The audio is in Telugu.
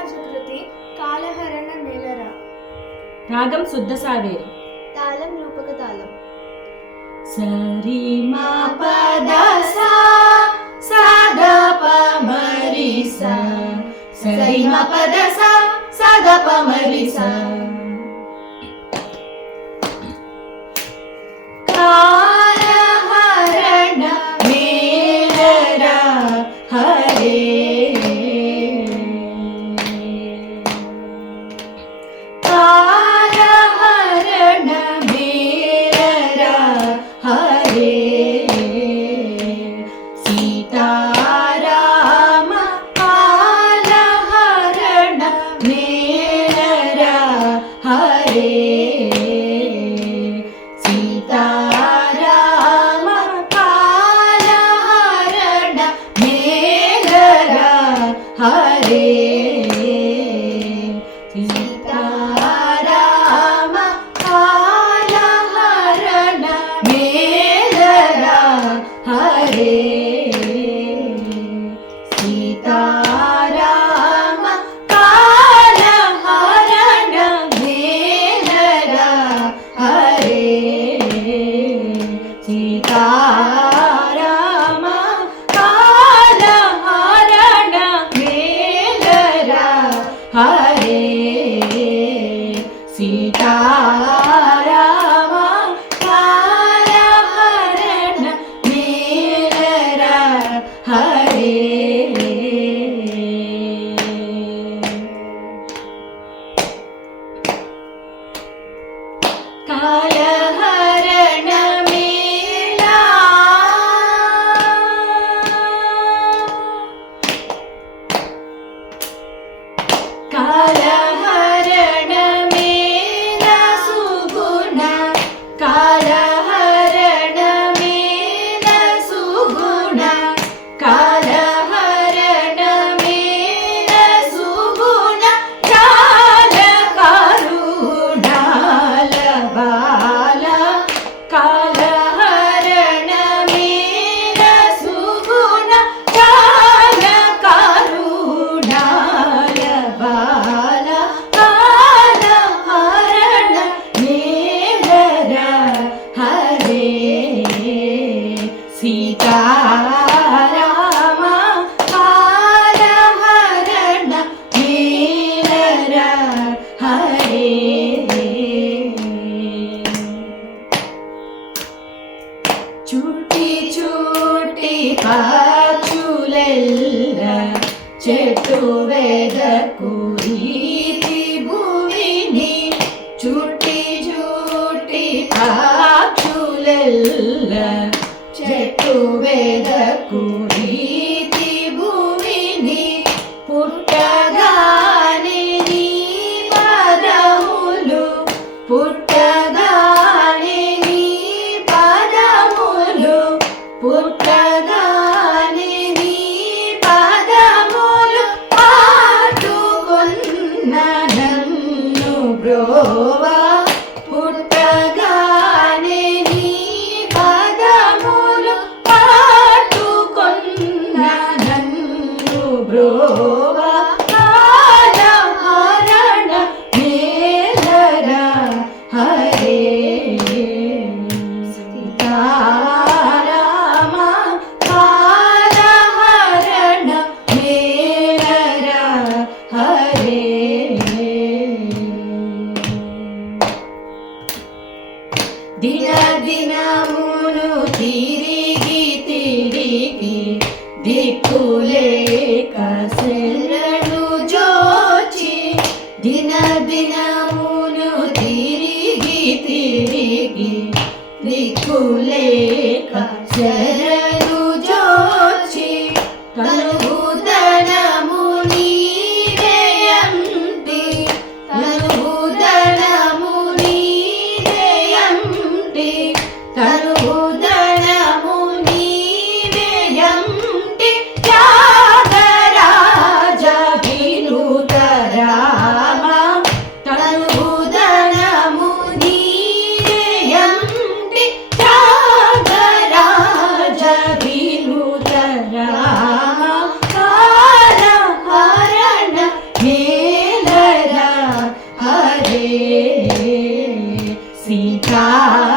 త్యాగరాజ కృతి కాలహరణ నేలర. రాగం శుద్ధ సావేరి. తాళం రూపక తాళం. సరి మా పద సా సా ద ప మరి సా, సరి మా పద సా సా ద ప మరి సా. కాలహరణ నేలర హరే, కాలహరణ నేలర హరే. సీతారామ కాలహరణ నేలర హరే. సీతారామ కాలహరణ నేలర హరే. సీతారామ కాలహరణ నేలర హరే. సీతారామ కాలహరణ నేలర హరే. సీతారామ కాలహరణ నేలర హరే. సీతారామ కాలహరణ నేలర హరే. కాలహరణ మేళా కాలహరణ మేళ సుగుణ, కాలహరణ మేళ సుగుణ, కాలహరణ మేళ సుగుణ, జాల కరుణాల బాల. కాలహరణ మేళ సుగుణ, జాల కరుణాల బాల. కాలహరణ నేలర హరే. సీతారామ కాలహరణ నేలర హరే. చూటి చూటి పాచులెల్ల చెట్టు వెదకు రీతి భూమిని. చూటి చూటి పాచులెల్ల చెట్టు వెదకు రీతి భూమిని. పుట్టగానే నీ పదములు, పుట్టగానే నీ పదములు, పుట్టగానే నీ పదములు పాటుకొన్న నన్ను బ్రోవా. పుట్టగానే నీ పదములు పాటుకొన్న सीता